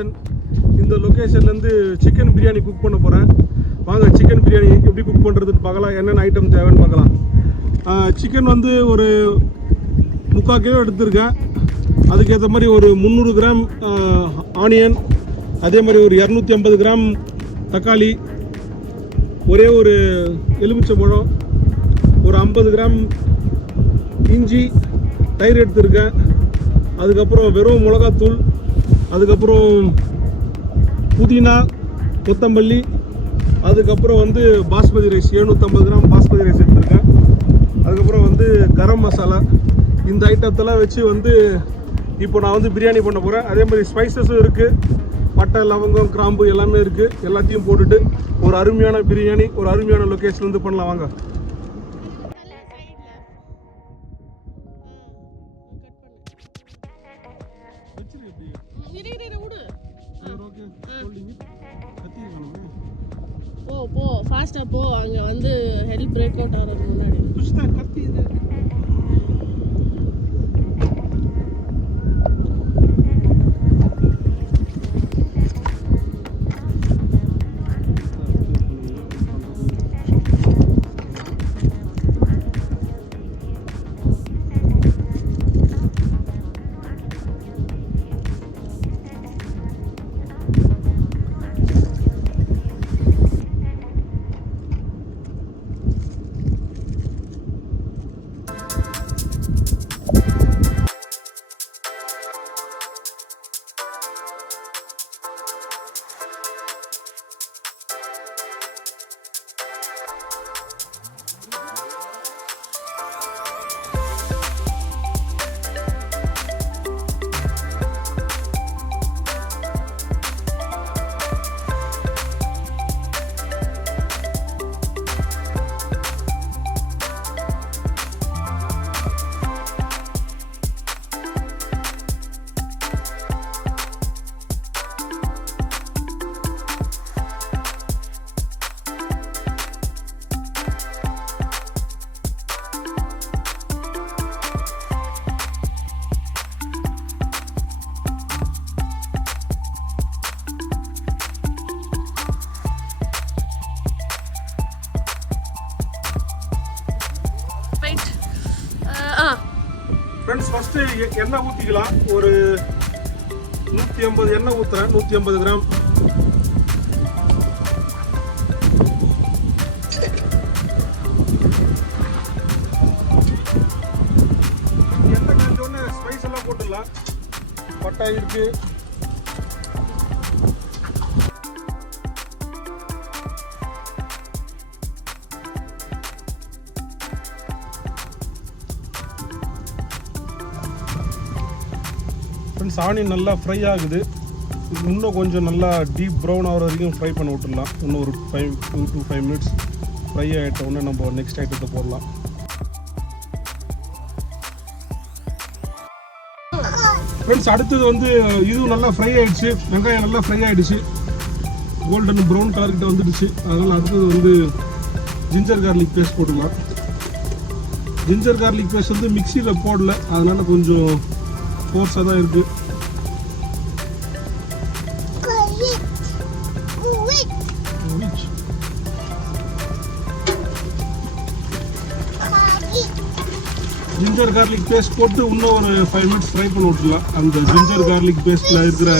Location. இந்த லொக்கேஷன்லேருந்து chicken biryani cook பண்ண போகிறேன். வாங்க சிக்கன் பிரியாணி எப்படி குக் பண்ணுறதுன்னு பார்க்கலாம், என்னென்ன ஐட்டம் தேவைன்னு பார்க்கலாம். சிக்கன் வந்து ஒரு 3/4 கிலோ எடுத்திருக்கேன். அதுக்கேற்ற மாதிரி ஒரு 300 கிராம் ஆனியன், அதே மாதிரி ஒரு 250 கிராம் தக்காளி, ஒரே ஒரு எலுமிச்சம்பழம், ஒரு 50 கிராம் இஞ்சி, தயிர் எடுத்திருக்கேன். அதுக்கப்புறம் வெறும் மிளகாத்தூள், அதுக்கப்புறம் புதினா, கொத்தமல்லி, அதுக்கப்புறம் வந்து basmati rice 750 gram basmati rice எடுத்திருக்கேன். அதுக்கப்புறம் வந்து கரம் மசாலா. இந்த ஐட்டத்தெல்லாம் வச்சு வந்து இப்போ நான் வந்து பிரியாணி பண்ண போகிறேன். அதே மாதிரி ஸ்பைசஸும் இருக்குது, பட்டை, லவங்கம், கிராம்பு எல்லாமே இருக்குது. எல்லாத்தையும் போட்டுட்டு ஒரு அருமையான பிரியாணி ஒரு அருமையான லொக்கேஷன்லேருந்து பண்ணலாம். வாங்க. போ ஃபாஸ்டா போ, அங்க வந்து ஹெல்ப் பிரேக் அவுட் ஆகிறதுக்கு முன்னாடி கத்தி இது. ஃப்ரெண்ட்ஸ், ஃபஸ்ட்டு எண்ணெய் ஊற்றிக்கலாம். ஒரு 150 எண்ணெய் ஊற்றுறேன், 150 கிராம். எண்ணெய் காய்ச்சோடனே ஸ்பைஸ் எல்லாம் போட்டுடலாம். பட்டை இருக்குது, ஆனியன் நல்லா ஃப்ரை ஆகுது. இன்னும் கொஞ்சம் நல்லா டீப் ப்ரௌன் ஆகிற வரைக்கும் ஃப்ரை பண்ண விட்டுடலாம். இன்னும் ஒரு 2 to 5 மினிட்ஸ் ஃப்ரை ஆகிட்ட உடனே நம்ம நெக்ஸ்ட் ஐட்டத்தை போடலாம். ஃப்ரெண்ட்ஸ், அடுத்தது வந்து இதுவும் நல்லா ஃப்ரை ஆகிடுச்சு. வெங்காயம் நல்லா ஃப்ரை ஆகிடுச்சு, கோல்டன் ப்ரௌன் கலர்கிட்ட வந்துடுச்சு. அதனால் அடுத்தது வந்து ஜிஞ்சர் கார்லிக் பேஸ்ட் போட்டுக்கலாம். ஜிஞ்சர் கார்லிக் பேஸ்ட் வந்து மிக்சியில் போடல, அதனால் கொஞ்சம் ஃபோர்ஸாக தான் இருக்குது. ஜிஞ்சர் கார்லிக் பேஸ்ட் போட்டு இன்னும் ஒரு 5 மினிட்ஸ் ஃப்ரை பண்ணி விட்டுலாம். அந்த ஜிஞ்சர் கார்லிக் பேஸ்ட்டில் இருக்கிற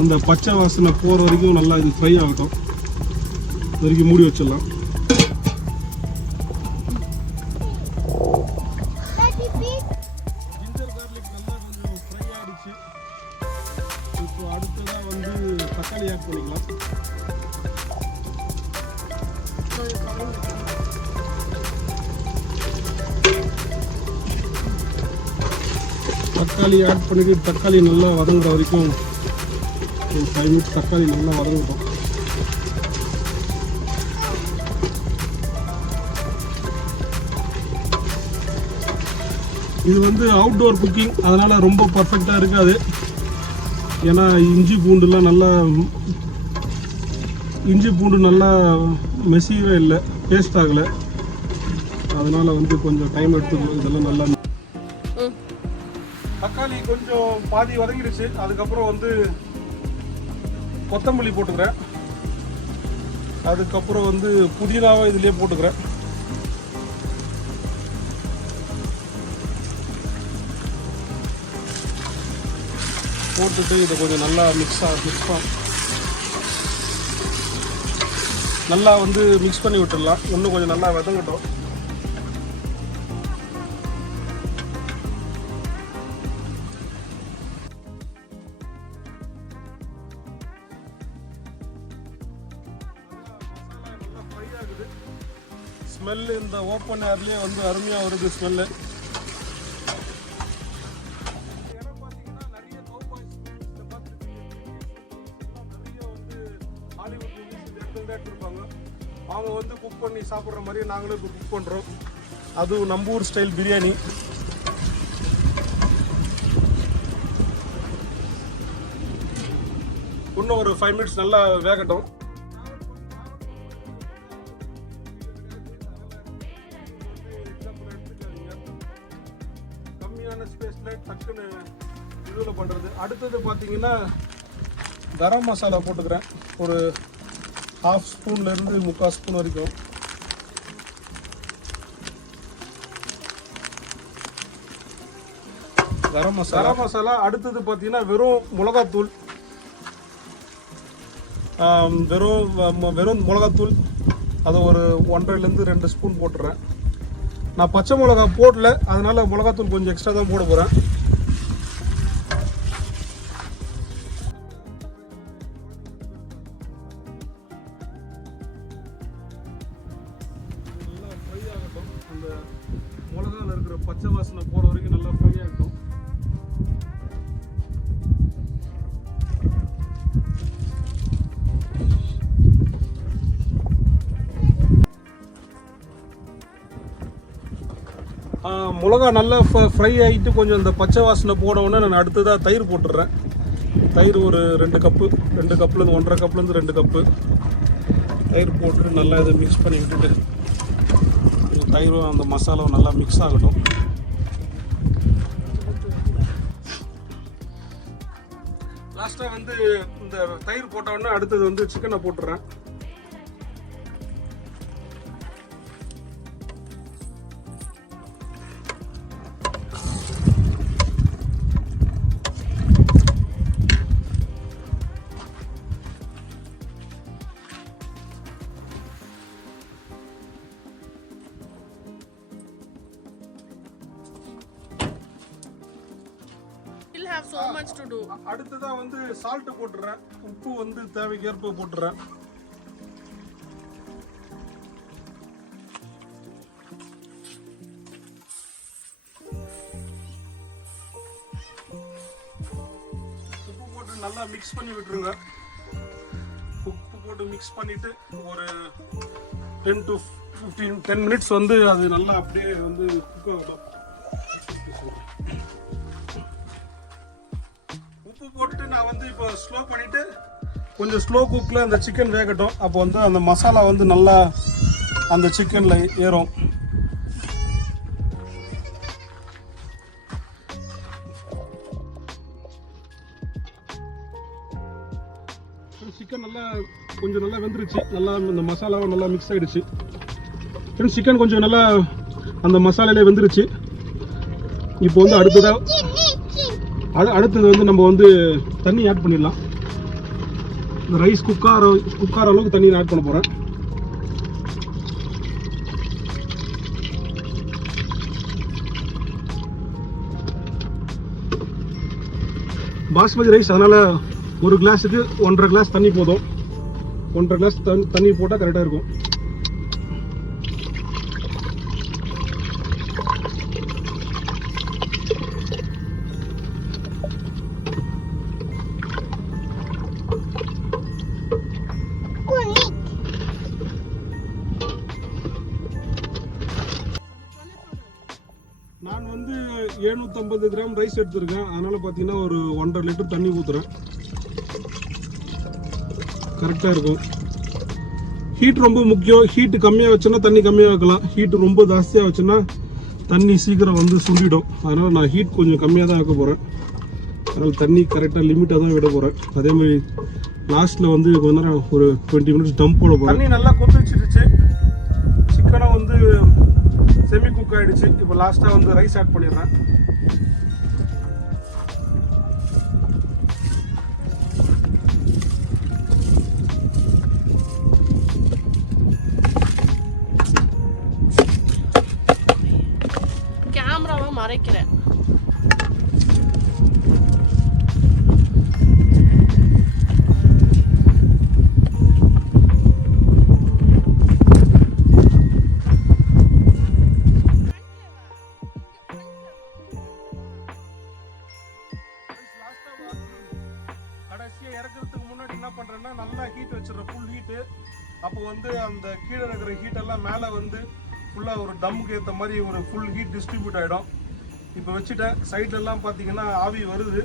அந்த பச்சை வாசனை போகிற வரைக்கும் நல்லா இது ஃப்ரை ஆகட்டும். இது வரைக்கும் மூடி வச்சிடலாம். ஜிஞ்சர் கார்லிக் நல்லா கொஞ்சம் ஃப்ரை ஆகிடுச்சு. இப்போ அடுத்ததாக வந்து தக்காளி ஆட் பண்ணிக்கலாம். தக்காளி ஆட் பண்ணிவிட்டு தக்காளி நல்லா வதங்குற வரைக்கும் ஒரு 5 மினிட்ஸ் தக்காளி நல்லா வதங்கட்டும். இது வந்து அவுட்டோர் குக்கிங், அதனால் ரொம்ப பர்ஃபெக்டாக இருக்காது. ஏன்னா இஞ்சி பூண்டு நல்லா மெசியவே இல்லை, பேஸ்ட் ஆகலை. அதனால் வந்து கொஞ்சம் டைம் எடுத்துக்கணும். இதெல்லாம் நல்லா தக்காளி கொஞ்சம் பாதி வதங்கிடுச்சு. அதுக்கப்புறம் வந்து கொத்தமல்லி போட்டுக்கிறேன். அதுக்கப்புறம் வந்து புதினாவை இதுலேயே போட்டுக்கிறேன். போட்டுட்டு இதை கொஞ்சம் நல்லா நல்லா வந்து மிக்ஸ் பண்ணி விட்டுடலாம். இன்னும் கொஞ்சம் நல்லா வதங்கட்டும். ஸ்மெல்லு இந்த ஓப்பன் ஏர்லேயே வந்து அருமையாக வருது ஸ்மெல்லு. அவங்க வந்து குக் பண்ணி சாப்பிட்ற மாதிரி நாங்களும் இப்போ குக் பண்ணுறோம். அதுவும் நம்ம ஊர் ஸ்டைல் பிரியாணி. இன்னும் ஒரு 5 minutes நல்லா வேகட்டும். கம்மியான ஸ்பேஸில் டக்குன்னு இதில் பண்ணுறது. அடுத்தது பார்த்தீங்கன்னா கரம் மசாலா போட்டுக்கிறேன். ஒரு 1/2 ஸ்பூன்லேருந்து 3/4 ஸ்பூன் வரைக்கும். கரம் மசாலா. அடுத்தது பார்த்தீங்கன்னா வெறும் மிளகாத்தூள். வெறும் மிளகாத்தூள் அதை ஒரு 1.5லேருந்து 2 ஸ்பூன் போட்டுறேன். நான் பச்சை மிளகா போடல, அதனால மிளகாத்தூள் கொஞ்சம் எக்ஸ்ட்ரா தான் போட போகிறேன். அந்த மிளகாவில் இருக்கிற பச்சை வாசனை போகிற வரைக்கும் நல்லா ஃப்ரை ஆகிடும். மிளகா நல்லா ஃப்ரை ஆகிட்டு கொஞ்சம் இந்த பச்சை வாசனை போனவுடனே நான் அடுத்ததாக தயிர் போட்டுடுறேன். தயிர் ஒரு 2 கப்பு, 2 கப்புலேருந்து 1.5 கப்புலேருந்து 2 கப்பு தயிர் போட்டு நல்லா இதை மிக்ஸ் பண்ணி விட்டுட்டு தயிரும் அந்த மசாலாவும் நல்லா மிக்ஸ் ஆகட்டும். லாஸ்ட்டாக வந்து இந்த தயிர் போட்ட உடனே அடுத்தது வந்து சிக்கனை போட்டுறேன். Have so much to do. அடுத்ததா வந்து சால்ட் போட்டுறேன். உப்பு வந்து தேவைக்கேற்ப போட்டுறேன். உப்பு போட்டு நல்லா மிக்ஸ் பண்ணி விட்டுருங்க. உப்பு போட்டு மிக்ஸ் பண்ணிட்டு ஒரு 10 minutes வந்து அது நல்லா அப்படியே வந்து குக் ஆகட்டும். உப்பு போட்டுட்டு நான் வந்து இப்போ ஸ்லோ பண்ணிட்டு கொஞ்சம் ஸ்லோ குக்கில் அந்த சிக்கன் வேகட்டும். அப்போ வந்து அந்த மசாலா வந்து நல்லா அந்த சிக்கனில் ஏறும். சிக்கன் நல்லா கொஞ்சம் நல்லா வெந்துருச்சு. நல்லா இந்த மசாலாவும் நல்லா மிக்ஸ் ஆகிடுச்சு. சிக்கன் கொஞ்சம் நல்லா அந்த மசாலாலே வெந்துருச்சு. இப்போ வந்து அடுத்தது வந்து நம்ம வந்து தண்ணி ஆட் பண்ணிடலாம். இந்த ரைஸ் குக்கார அளவுக்கு தண்ணி ஆட் பண்ண போகிறேன். பாஸ்மதி ரைஸ், அதனால் ஒரு கிளாஸுக்கு 1.5 கிளாஸ் தண்ணி போதும். 1.5 கிளாஸ் தண்ணி போட்டால் கரெக்டாக இருக்கும். நான் வந்து 750 கிராம் ரைஸ் எடுத்துருக்கேன். அதனால் பார்த்தீங்கன்னா ஒரு 1.5 லிட்டர் தண்ணி ஊற்றுறேன். கரெக்டாக இருக்கும். ஹீட் ரொம்ப முக்கியம். ஹீட்டு கம்மியாக வச்சோன்னா தண்ணி கம்மியாக வைக்கலாம். ஹீட்டு ரொம்ப ஜாஸ்தியாக வச்சோன்னா தண்ணி சீக்கிரம் வந்து சுண்டிடும். அதனால் நான் ஹீட் கொஞ்சம் கம்மியாக தான் வைக்க போகிறேன். அதனால் தண்ணி கரெக்டாக லிமிட்டாக தான் விட போகிறேன். அதே மாதிரி லாஸ்ட்டில் வந்து கொஞ்ச நேரம் ஒரு 20 மினிட்ஸ் தம் போட போகிறோம். தண்ணி நல்லா கொதிச்சிருச்சு. சிக்கனும் வந்து செமி குக் ஆகிடுச்சு. இப்போ லாஸ்ட்டாக வந்து ரைஸ் ஆட் பண்ணிடுறேன். கேமராவை மறைக்கிறேன். கடைசியாக இறக்குறதுக்கு முன்னாடி என்ன பண்ணுறேன்னா நல்லா ஹீட் வச்சிடறேன், ஃபுல் ஹீட்டு. அப்போ வந்து அந்த கீழே இருக்கிற ஹீட்டெல்லாம் மேலே வந்து ஃபுல்லாக ஒரு தம்முக்கு ஏற்ற மாதிரி ஒரு ஃபுல் ஹீட் டிஸ்ட்ரிபியூட் ஆகிடும். இப்போ வச்சுட்டேன். சைட்லெல்லாம் பார்த்தீங்கன்னா ஆவி வருது.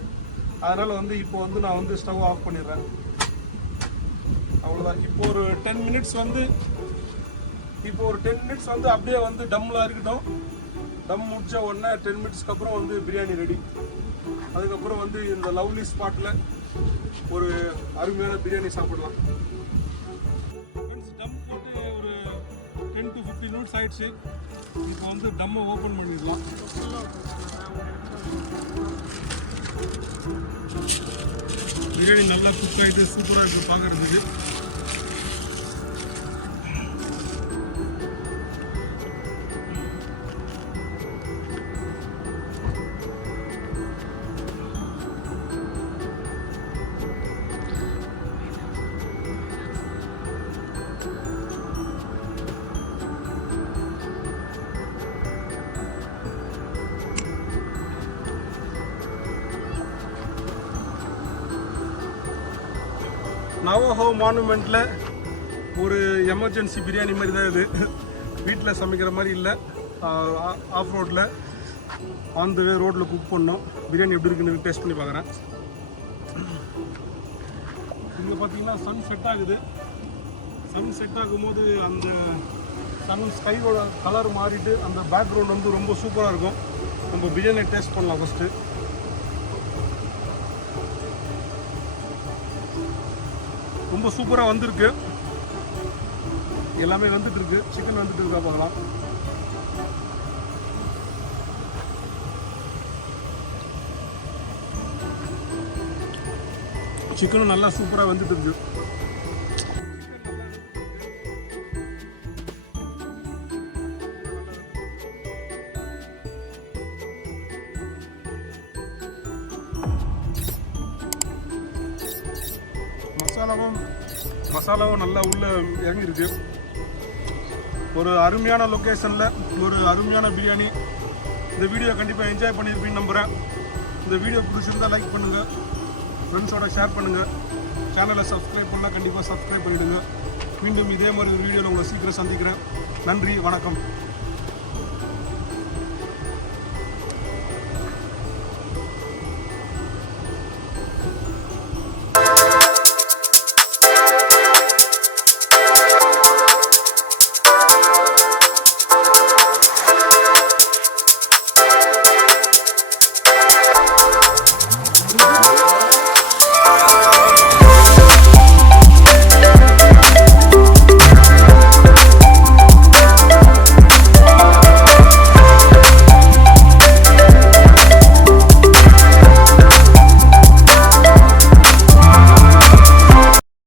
அதனால் வந்து இப்போ வந்து நான் வந்து ஸ்டவ் ஆஃப் பண்ணிடுறேன். அவ்வளோதான். இப்போ ஒரு 10 மினிட்ஸ் வந்து அப்படியே வந்து டம்மில் இருக்கட்டும். டம் முடிச்ச உடனே 10 மினிட்ஸ்க்கு அப்புறம் வந்து பிரியாணி ரெடி. அதுக்கப்புறம் வந்து இந்த லவ்லி ஸ்பாட்டில் ஒரு அருமையான பிரியாணி சாப்பிடலாம். டம் போட்டு ஒரு 10 to 15 மினிட்ஸ் ஆயிடுச்சு. இப்போ வந்து டம்மை ஓப்பன் பண்ணிடலாம். பிரியாணி நல்லா குக் ஆகிட்டு சூப்பராக இருக்குது பார்க்குறதுக்கு. நவாஹோ மானுமெண்ட்டில் ஒரு எமர்ஜென்சி பிரியாணி மாதிரி தான் இது. வீட்டில் சமைக்கிற மாதிரி இல்லை. ஆஃப் ரோட்டில் ஆன் த வே ரோட்டில் குக் பண்ணோம். பிரியாணி எப்படி இருக்குன்னு டேஸ்ட் பண்ணி பார்க்குறேன். இங்கே பார்த்தீங்கன்னா சன் செட் ஆகுது. சன் செட் ஆகும்போது அந்த சன் ஸ்கையோட கலர் மாறிட்டு அந்த பேக்ரவுண்ட் வந்து ரொம்ப சூப்பராக இருக்கும். நம்ம பிரியாணி டேஸ்ட் பண்ணலாம் ஃபஸ்ட்டு. ரொம்ப சூப்பராக வந்திருக்கு. எல்லாமே வந்துட்டு இருக்கு. சிக்கன் வந்துட்டு இருக்கா பார்க்கலாம். சிக்கனும் நல்லா சூப்பராக வந்துட்டு இருக்கு. மசாலாவும் நல்லா உள்ளே இறங்கிருக்கு. ஒரு அருமையான லொக்கேஷனில் ஒரு அருமையான பிரியாணி. இந்த வீடியோ கண்டிப்பாக என்ஜாய் பண்ணியிருப்பீங்கன்னு நம்புகிறேன். இந்த வீடியோ பிடிச்சிருந்தால் லைக் பண்ணுங்கள், ஃப்ரெண்ட்ஸோட ஷேர் பண்ணுங்கள். சேனலை சப்ஸ்கிரைப் பண்ணால் கண்டிப்பாக சப்ஸ்கிரைப் பண்ணிவிடுங்க. மீண்டும் இதே மாதிரி ஒரு வீடியோவில் உங்களை சீக்கிரம் சந்திக்கிறேன். நன்றி, வணக்கம்.